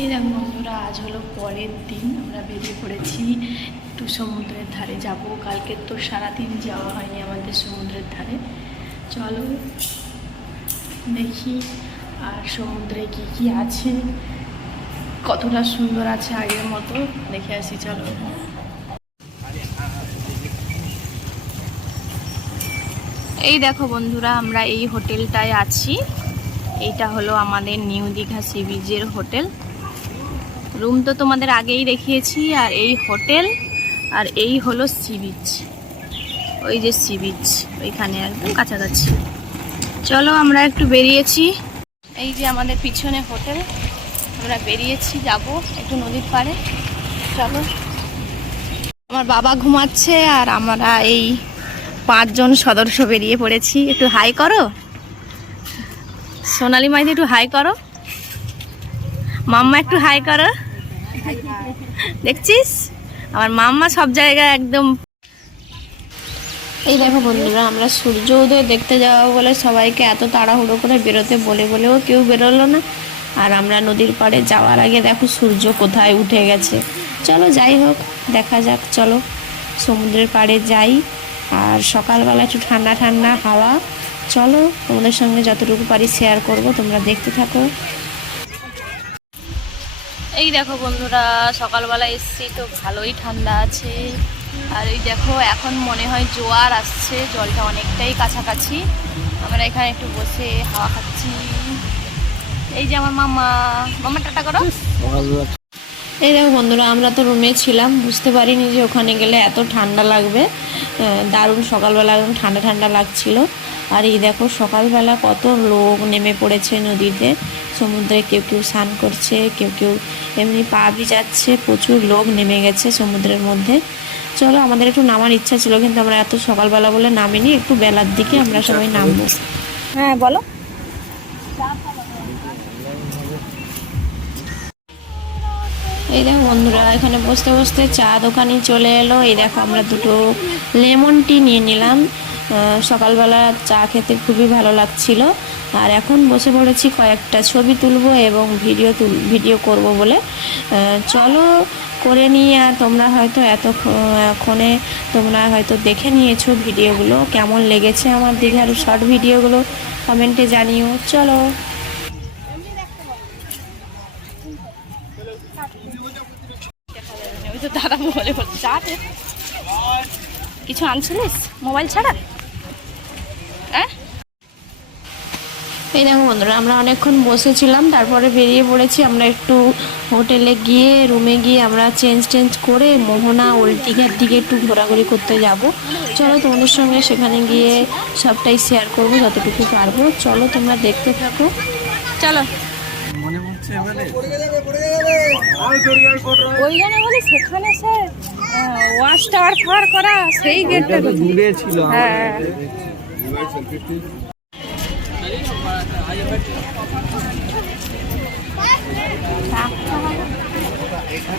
এই দেখো বন্ধুরা, আজ হলো পরের দিন। আমরা বেরিয়ে পড়েছি একটু সমুদ্রের ধারে যাব। কালকে তো সারাদিন যাওয়া হয়নি আমাদের সমুদ্রের ধারে। চলো দেখি আর সমুদ্রে কি কি আছে। কতটা সুন্দর আছে আগের মতো, দেখে আসি, চলো। এই দেখো বন্ধুরা, আমরা এই হোটেলটায় আছি। এইটা হলো আমাদের নিউ দীঘা সি বিচের হোটেল। রুম তো তোমাদের আগেই দেখিয়েছি, আর এই হোটেল, আর এই হলো সি বিচ। ওই যে সি বিচ, ওইখানে একদম কাছাকাছি। চলো আমরা একটু বেরিয়েছি। এই যে আমাদের পিছনে হোটেল, আমরা বেরিয়েছি, যাব একটু নদীর পাড়ে। চলো। আমার বাবা ঘুমাচ্ছে, আর আমরা এই পাঁচজন সদস্য বেরিয়ে পড়েছি। একটু হাই করো। সোনালি মাইদি একটু হাই করো। মাম্মা, একটু হাই করো। দেখছিস? আমার মাম্মা সব জায়গায় একদম এই দেখো বন্ধুরা, আমরা সূর্য উদয় দেখতে যাব বলে সবাইকে এত তাড়াহুড়ো করে বেরোতে বলে বলেও কেউ বেরোলো না। আর আমরা নদীর পাড়ে যাওয়ার আগে দেখো সূর্য কোথায় উঠে গেছে। চলো যাই হোক, দেখা যাক, চলো। সমুদ্রের পাড়ে যাই। আর সকালবেলা একটু ঠান্ডা ঠান্ডা হাওয়া। চলো তোমাদের সঙ্গে যতটুকু পারি শেয়ার করব, তোমরা দেখতে থাকো। এই দেখো বন্ধুরা, সকালবেলা এসছি তো ভালোই ঠান্ডা আছে। আর এই দেখো, এখন মনে হয় জোয়ার আসছে, জলটা অনেকটাই কাছাকাছি। আমরা এখানে একটু বসে হাওয়া খাচ্ছি। এই যে আমার মামা মামা টাটা করো। এই দেখো বন্ধুরা, আমরা তো রুমে ছিলাম, বুঝতে পারিনি যে ওখানে গেলে এত ঠান্ডা লাগবে। দারুণ সকালবেলা একদম ঠান্ডা ঠান্ডা লাগছিল। আর এই দেখো সকালবেলা কত লোক নেমে পড়েছে নদীতে। সমুদ্রে কেউ কেউ স্নান করছে, কেউ কেউ এমনি পা ভিজাচ্ছে, প্রচুর লোক নেমে গেছে সমুদ্রের মধ্যে। চলো, আমাদের একটু নামার ইচ্ছা ছিল, কিন্তু আমরা এত সকালবেলা বলে নামিনি, একটু বেলার দিকে আমরা সবাই নামবো। হ্যাঁ বলো। এই দেখো বন্ধুরা, এখানে বসতে বসতে চা দোকানি চলে এলো। এই দেখো, আমরা দুটো লেমন টি নিয়ে নিলাম। সকালবেলা চা খেতে খুবই ভালো লাগছিল। আর এখন বসে পড়েছি কয়েকটা ছবি তুলব এবং ভিডিও তুল ভিডিও করব বলে। চলো করে নিয়ে আর তোমরা হয়তো এত এখনে তোমরা হয়তো দেখে নিয়েছো ভিডিওগুলো। কেমন লেগেছে আমার দীঘার শর্ট ভিডিওগুলো কমেন্টে জানিও। চলো। দাদা দে। কিছু আনছিলিস? মোবাইল ছাড়া? এই দেখো বন্ধুরা আমরা অনেকক্ষণ বসেছিলাম তারপরে বেরিয়ে পড়েছি। আমরা একটু হোটেলে গিয়ে রুমে গিয়ে আমরা চেঞ্জ টেঞ্জ করে মোহনা ওল্ড দীঘার দিকে একটু ঘোরাঘুরি করতে যাব। চলো তোমাদের সঙ্গে সেখানে গিয়ে সবটাই শেয়ার করব যতটুকু পারব। চলো তোমরা দেখতে থাকো। চলো। মনে ওইখানে বলে সেখানে স্যার ওয়াশ টাওয়ার ফার করা সেই গেটটা ছিল হ্যাঁ।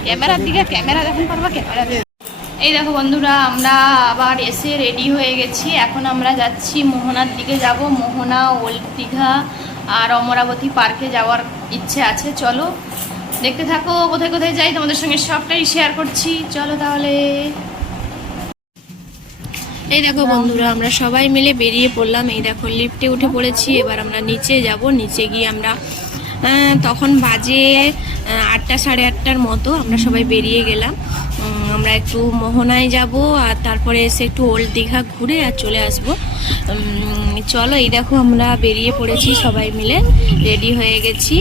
ক্যামেরার দিকে, ক্যামেরা যখন পারবা, ক্যামেরা এই দেখো বন্ধুরা, আমরা আবার এসে রেডি হয়ে গেছি। এখন আমরা যাচ্ছি মোহনার দিকে যাব। মোহনা, ওল্ড দীঘা আর অমরাবতী পার্কে যাওয়ার ইচ্ছে আছে। চলো, দেখতে থাকো, কোথায় কোথায় যাই। তোমাদের সঙ্গে সবটাই শেয়ার করছি। চলো তাহলে। এই দেখো বন্ধুরা, আমরা সবাই মিলে বেরিয়ে পড়লাম। এই দেখো, লিফটে উঠে পড়েছি। এবার আমরা নিচে যাব। নিচে গিয়ে আমরা তখন বাজে আটটা সাড়ে আটটার মতো আমরা সবাই বেরিয়ে গেলাম। আমরা একটু মোহনায় যাব আর তারপরে এসে একটু ওল্ড দীঘা ঘুরে আর চলে আসব। চলো, এই দেখো আমরা বেরিয়ে পড়েছি সবাই মিলে। রেডি হয়ে গেছি।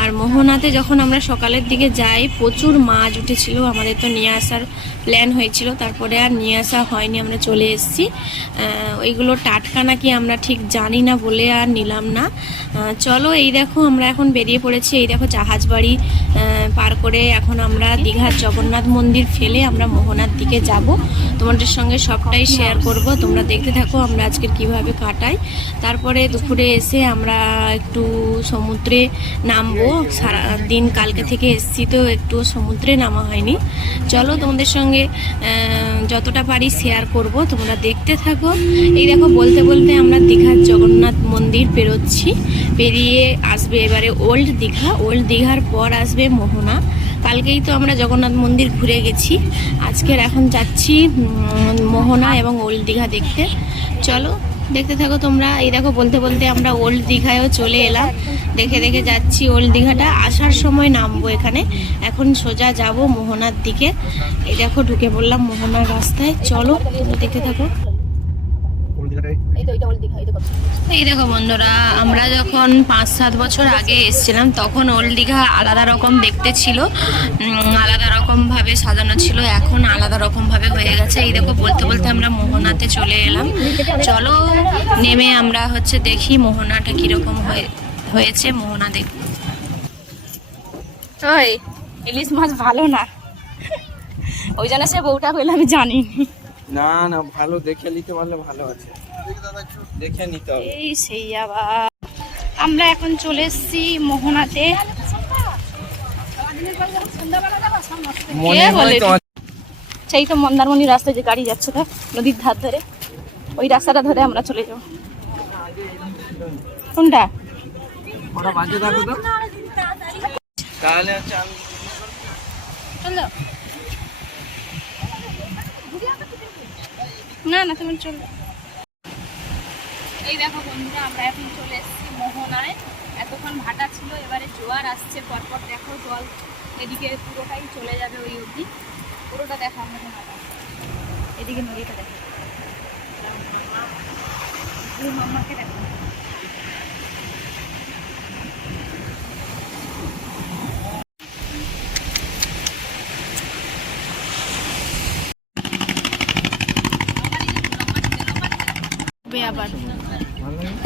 আর মোহনাতে যখন আমরা সকালের দিকে যাই, প্রচুর মাছ উঠেছিল। আমাদের তো নিয়ে আসার প্ল্যান হয়েছিল। তারপরে আর নিয়ে আসা হয়নি, আমরা চলে এসেছি। ওইগুলো টাটকা নাকি আমরা ঠিক জানি না বলে আর নিলাম না। চলো, এই দেখো আমরা এখন বেরিয়ে পড়েছি। এই দেখো জাহাজ বাড়ি পার করে এখন আমরা দীঘার জগন্নাথ মন্দির ফেলে আমরা মোহনার দিকে যাব। তোমাদের সঙ্গে সবটাই শেয়ার করব। তোমরা দেখতে থাকো আমরা আজকে আজকের কীভাবে কাটাই। তারপরে দুপুরে এসে আমরা একটু সমুদ্রে নামবো। দিন কালকে থেকে এসছি তো একটু সমুদ্রে নামা হয়নি। চলো তোমাদের সঙ্গে যতটা পারি শেয়ার করব। তোমরা দেখতে থাকো। এই দেখো, বলতে বলতে আমরা দীঘার জগন্নাথ মন্দির পেরোচ্ছি। পেরিয়ে আসবে এবারে ওল্ড দীঘা। ওল্ড দীঘার পর আসবে মোহনা। কালকেই তো আমরা জগন্নাথ মন্দির ঘুরে গেছি। আজকের এখন যাচ্ছি মোহনা এবং ওল্ড দীঘা দেখতে। চলো দেখতে থাকো তোমরা। এই দেখো, বলতে বলতে আমরা ওল্ড দীঘায়ও চলে এলাম। দেখে দেখে যাচ্ছি ওল্ড দীঘাটা। আসার সময় নামবো এখানে। এখন সোজা যাব মোহনার দিকে। এই দেখো, ঢুকে পড়লাম মোহনার রাস্তায়। চলো, তোমরা দেখতে থাকো। এই দেখো বন্ধুরা আমরা যখন পাঁচ সাত বছর আগে এসেছিলাম তখন ওল্ড দীঘা আলাদা রকম দেখতে ছিল। আলাদা রকম ভাবে সাজানো ছিল এখন আলাদা রকম ভাবে হয়ে গেছে। এই দেখো বলতে বলতে আমরা মোহনাতে চলে এলাম। চলো নেমে আমরা হচ্ছে দেখি মোহনাটা কীরকম হয়ে হয়েছে মোহনা দেখ। ইলিশ মাছ ভালো না। ওই জন্য সে বউটা হইলে আমি জানি না না ভালো দেখে নিতে পারলে ভালো আছে। দেখে নিতে হবে। এই সেই আবার। আমরা এখন চলে এসেছি মোহনাতে। সেই তো মন্দারমণি রাস্তায় যে গাড়ি যাচ্ছে তো নদীর ধার ধরে। ওই রাস্তাটা ধরে আমরা চলে যাব। কোনটা? তাহলে চলো। না না, তুমি চলবে এই দেখো বন্ধুরা, আমরা এখন চলে এসেছি মোহনায়। এতক্ষণ ভাটা ছিল, এবারে জোয়ার আসছে, পরপর দেখো জল এদিকে পুরোটাই চলে যাবে ওই অবধি। পুরোটা দেখো মোহনাটা এদিকে নদীটা দেখো। মাম্মাকে দেখো।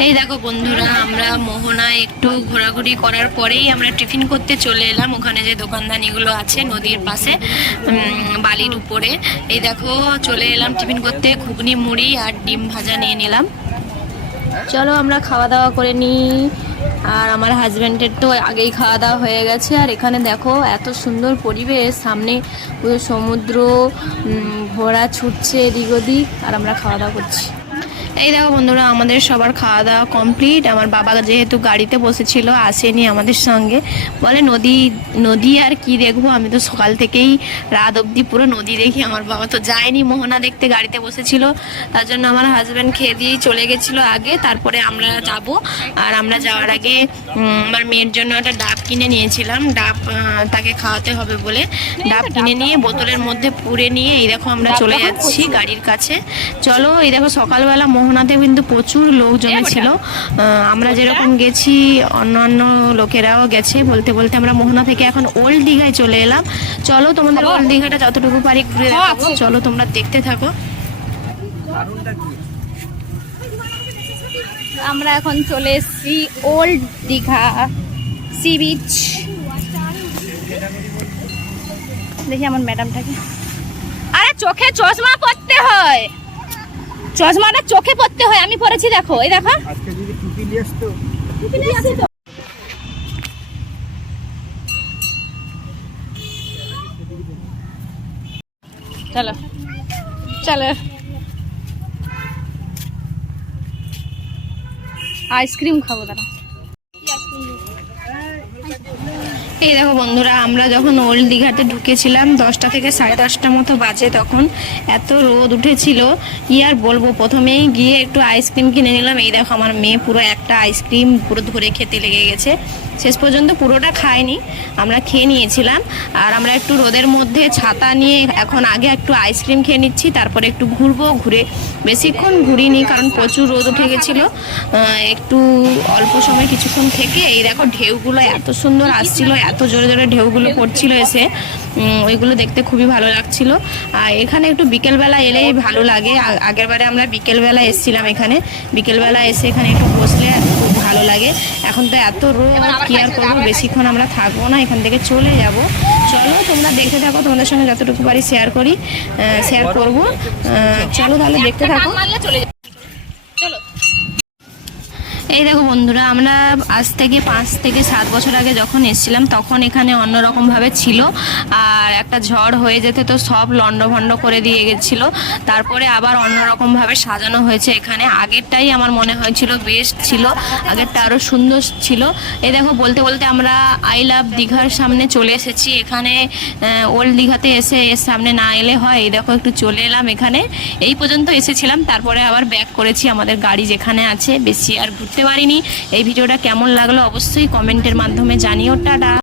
এই দেখো বন্ধুরা, আমরা মোহনায় একটু ঘোরাঘুরি করার পরেই আমরা টিফিন করতে চলে এলাম। ওখানে যে দোকানদানিগুলো আছে নদীর পাশে বালির উপরে। এই দেখো, চলে এলাম টিফিন করতে। ঘুগনি, মুড়ি আর ডিম ভাজা নিয়ে নিলাম। চলো, আমরা খাওয়া দাওয়া করে নিই। আর আমার হাজব্যান্ডের তো আগেই খাওয়া দাওয়া হয়ে গেছে। আর এখানে দেখো, এত সুন্দর পরিবেশ। সামনে সমুদ্র ঘোড়া ছুটছে এদিক ওদিক। আর আমরা খাওয়া দাওয়া করছি। এই দেখো বন্ধুরা আমাদের সবার খাওয়া দাওয়া কমপ্লিট আমার বাবা যেহেতু গাড়িতে বসেছিল আসেনি আমাদের সঙ্গে। বলে নদী নদী আর কি দেখব? আমি তো সকাল থেকেই রাত অবধি পুরো নদী দেখি। আমার বাবা তো যায়নি মোহনা দেখতে গাড়িতে বসেছিল। তার জন্য আমার হাজব্যান্ড খেয়ে দিয়েই চলে গেছিল আগে। তারপরে আমরা যাব। আর আমরা যাওয়ার আগে আমার মেয়ের জন্য একটা ডাব কিনে নিয়েছিলাম। ডাব তাকে খাওয়াতে হবে বলে। ডাব কিনে নিয়ে বোতলের মধ্যে পুরে নিয়ে এই দেখো আমরা চলে যাচ্ছি গাড়ির কাছে। চলো এই দেখো সকালবেলা মোহনাতে কিন্তু প্রচুর লোক জমেছিল আমরা যেরকম গেছি অন্যান্য লোকেরাও গেছে বলতে বলতে আমরা মোহনা থেকে এখন ওল্ড দীঘায় চলে এলাম। চলো তোমাদের ওল্ড দীঘাটা যতটুকু পারি ঘুরে দেখাবো। চলো তোমরা দেখতে থাকো। আমরা এখন চলে এসেছি ওল্ড দীঘা সি বিচ। দেখি আমার ম্যাডামটাকে। আরে চোখে চশমা পরতে হয়। চশমাটা চোখে পড়তে হয় আমি পরেছি দেখো এই দেখো। আজকে যদি টুপি নিয়ে আসতো? চলো চলো। আইসক্রিম খাব দাঁড়া এই দেখো বন্ধুরা, আমরা যখন ওল্ড দীঘাতে ঢুকেছিলাম, দশটা থেকে সাড়ে দশটা মতো বাজে তখন। এত রোদ উঠেছিল ই আর বলব? প্রথমেই গিয়ে একটু আইসক্রিম কিনে নিলাম। এই দেখো আমার মেয়ে পুরো একটা আইসক্রিম পুরো ধরে খেতে লেগে গেছে। শেষ পর্যন্ত পুরোটা খাইনি, আমরা খেয়ে নিয়েছিলাম। আর আমরা একটু রোদের মধ্যে ছাতা নিয়ে এখন আগে একটু আইসক্রিম খেয়ে নিচ্ছি, তারপরে একটু ঘুরবো, ঘুরে বেশিক্ষণ ঘুরিনি কারণ প্রচুর রোদ উঠে গেছিল। একটু অল্প সময় কিছুক্ষণ থেকে এই দেখো ঢেউগুলো এত সুন্দর আসছিল, এত জোরে জোরে ঢেউগুলো পড়ছিল এসে। ওইগুলো দেখতে খুবই ভালো লাগছিল। আর এখানে একটু বিকেলবেলা এলেই ভালো লাগে। আগেরবারে আমরা বিকেলবেলা এসেছিলাম এখানে। বিকেলবেলা এসে এখানে একটু বসলে ভালো লাগে। এখন তো এত রোদ কি আর করব? বেশিক্ষণ আমরা থাকব না এখান থেকে চলে যাব। চলো তোমরা দেখতে থাকো তোমাদের সঙ্গে যতটুকু পারি শেয়ার করি শেয়ার করব। আহ, চলো তাহলে দেখতে থাকো। চলো এই দেখো বন্ধুরা, আমরা আজ থেকে পাঁচ থেকে সাত বছর আগে যখন এসেছিলাম, তখন এখানে অন্যরকমভাবে ছিল। আর একটা ঝড় হয়ে যেতে তো সব লণ্ডভণ্ড করে দিয়ে গেছিল। তারপরে আবার অন্যরকমভাবে সাজানো হয়েছে এখানে। আগেরটাই আমার মনে হয়েছিল বেস্ট ছিল, আগেরটা আরও সুন্দর ছিল। এই দেখো, বলতে বলতে আমরা আই লাভ দীঘার সামনে চলে এসেছি। এখানে ওল্ড দীঘাতে এসে এর সামনে না এলে হয়। এই দেখো, একটু চলে এলাম এখানে। এই পর্যন্ত এসেছিলাম। তারপরে আবার ব্যাক করেছি আমাদের গাড়ি যেখানে আছে, বেশি আর ঘুরতে পারিনি। এই ভিডিওটা কেমন লাগল অবশ্যই কমেন্টের মাধ্যমে জানিও। টাটা।